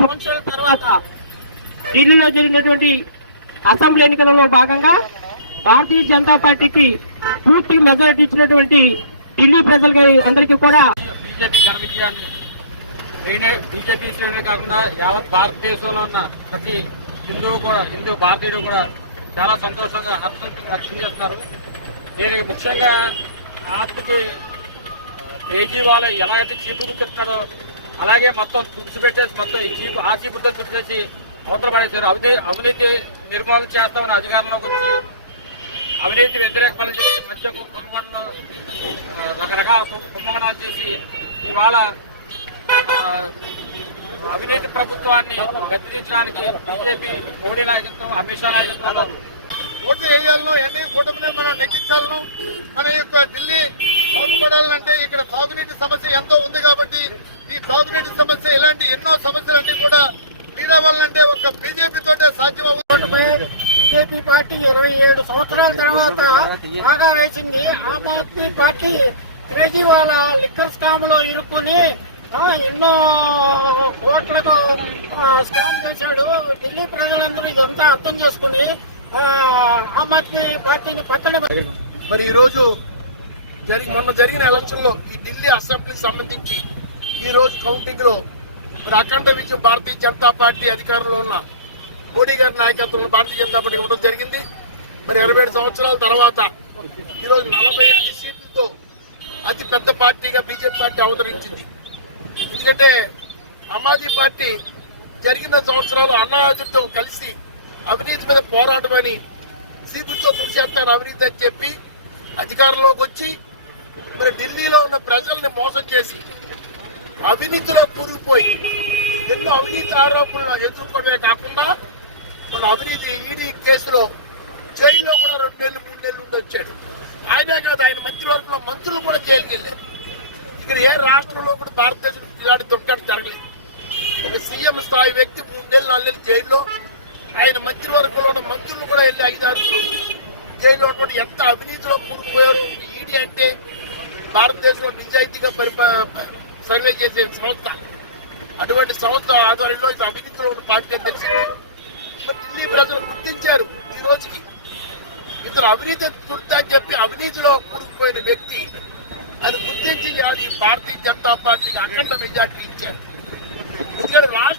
సంవత్సరాల తర్వాత ఢిల్లీలో జరిగినటువంటి అసెంబ్లీ ఎన్నికలలో భాగంగా భారతీయ జనతా పార్టీకి పూర్తి మెజారిటీ ఇచ్చినటువంటి ఢిల్లీ ప్రజలకి అందరికీ కూడా బీజేపీ ఘన శ్రేణి- బీజేపీ కాకుండా యావత్ భారతదేశంలో ఉన్న ప్రతి హిందువు కూడా హిందూ భారతీయుడు కూడా చాలా సంతోషంగా హర్షంగా చేస్తున్నారు దీనికి ముఖ్యంగా ఆర్థిక ఎలా ఎలాగైతే చీపు గుర్తిస్తున్నాడో అలాగే మొత్తం తుడిచిపెట్టేసి మొత్తం ఈ చీపు ఆ చీపుతో తుడిచేసి అవతల పడేశారు. అవినీతి అవినీతి నిర్మూలన చేస్తామని అధికారంలోకి వచ్చి అవినీతి వ్యతిరేక పనులు చేసి మధ్య కుంభకోణంలో రకరకాల కుంభకోణాలు చేసి ఇవాళ అవినీతి ప్రభుత్వాన్ని గద్దించడానికి బీజేపీ మోడీ నాయకత్వం అమిత్ షా నాయకత్వం ఓటు వేయాలను ఎన్ని కుటుంబమే మనం నెగ్గించాలను మన యొక్క ఢిల్లీ ఓటుపడాలంటే ఇక్కడ తాగునీటి సమస్య ఎంతో ఉంది కాబట్టి ఈ తాగునీటి సమస్య ఇలాంటి ఎన్నో సమస్యలన్నీ కూడా తీరవాలంటే ఒక బీజేపీ తోటే సాధ్యమవుతుంది బీజేపీ పార్టీ ఇరవై ఏడు సంవత్సరాల తర్వాత బాగా వేసింది. ఆమ్ ఆద్మీ పార్టీ కేజ్రీవాల్ లిక్కర్ స్కామ్లో ఇరుక్కుని ఎన్నో కోట్లకు స్కామ్ చేశాడు. ఢిల్లీ ప్రజలందరూ ఇదంతా అర్థం చేసుకుని ఆమ్ ఆద్మీ పార్టీని పక్కన మరి ఈ రోజు జరిగి మొన్న జరిగిన ఎలక్షన్లో ఈ ఢిల్లీ అసెంబ్లీకి సంబంధించి ఈ రోజు కౌంటింగ్లో మరి అఖండ విజయం భారతీయ జనతా పార్టీ అధికారంలో ఉన్న మోడీ గారి నాయకత్వంలో భారతీయ జనతా పార్టీ ఇవ్వడం జరిగింది. మరి ఇరవై ఏడు సంవత్సరాల తర్వాత ఈ రోజు నలభై ఎనిమిది సీట్లతో అతి పెద్ద పార్టీగా బీజేపీ పార్టీ అవతరించింది. ఎందుకంటే సమాజీ పార్టీ జరిగిన సంవత్సరాలు అన్నాదులతో కలిసి అవినీతి మీద పోరాటం అని సీపుతో తుడిచేస్తాను అవినీతి అని చెప్పి అధికారంలోకి వచ్చి మరి ఢిల్లీలో ఉన్న ప్రజల్ని మోసం చేసి అవినీతిలో ఎన్నో అవినీతి ఆరోపణలు ఎదుర్కొనే కాకుండా మన అవినీతి ఈడీ కేసులో జైల్లో కూడా రెండు నెలలు మూడు నెలలు ఉండి వచ్చాడు ఆయనే కాదు ఆయన మంత్రివర్గంలో మంత్రులు కూడా జైలుకి వెళ్ళారు. ఇక్కడ ఏ రాష్ట్రంలో కూడా భారతదేశం ఇలాంటి దుర్ఘటన జరగలేదు. ఒక సీఎం స్థాయి వ్యక్తి మూడు నెలలు నాలుగు నెలలు జైల్లో ఆయన మంత్రివర్గంలో ఉన్న మంత్రులు కూడా వెళ్ళి ఐదారు జైల్లో ఉన్నటువంటి ఎంత అవినీతిలో కూరుకుపోయారు ఈడీ అంటే భారతదేశంలో నిజాయితీగా పరిపా సర్వే చేసే సంస్థ. అటువంటి సంస్థ ఆధ్వర్యంలో ఇది అవినీతిలో ఉన్న పార్టీ అని తెలిసింది? మరి ఢిల్లీ ప్రజలు గుర్తించారు ఈ రోజుకి. ఇతను అవినీతి దుర్త అని చెప్పి అవినీతిలో కూరుకుపోయిన వ్యక్తి అది గుర్తించి ఈ భారతీయ జనతా పార్టీకి అఖండ మెజార్టీ ఇచ్చారు. ఎందుకంటే రాష్ట్ర